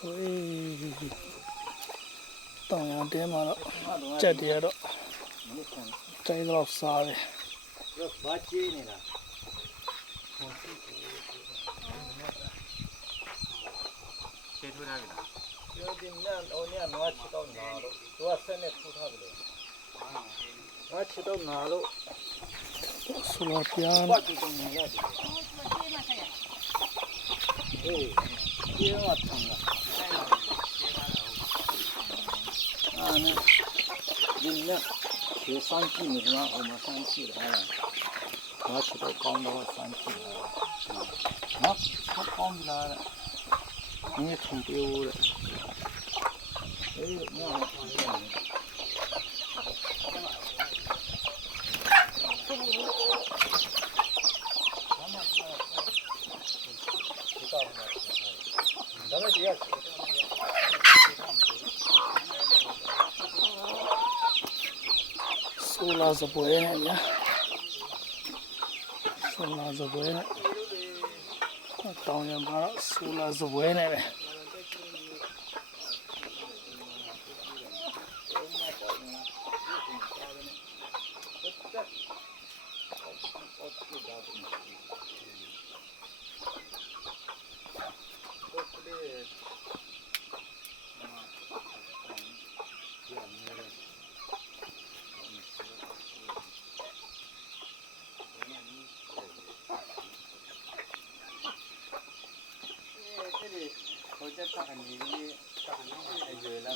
တောင်ရတဲမှာတော့ကြက်တွေကတော့တိုင်းတော့စားတယ်ဘာကျင်းနေတာကျေးထူထားပြီလားပြောတင်နဲ့ဟိုနေ့နွားချတော့နာလို့သူကဆက်နဲ့ထူထားပြီလေနွားချတော့နာလို့ဆိုတော့ပြန်ပတ်တူနေရတယ်အေးကျေးမထမ်းလားဒီနေ့ဒီစမ်းကြည့်နေလားဟိုမှာစမ်းကြည့်တယ်နွားချတော့ကောင်းတော့စမ်းကြည့်တယ်နော်ကောင်းလာတယ်你冲丢了，哎，那好像。苏拉是不会的呀，苏拉是不会的。当然把苏拉是不会的嘞。这里，我在打你，打你，哎，对了。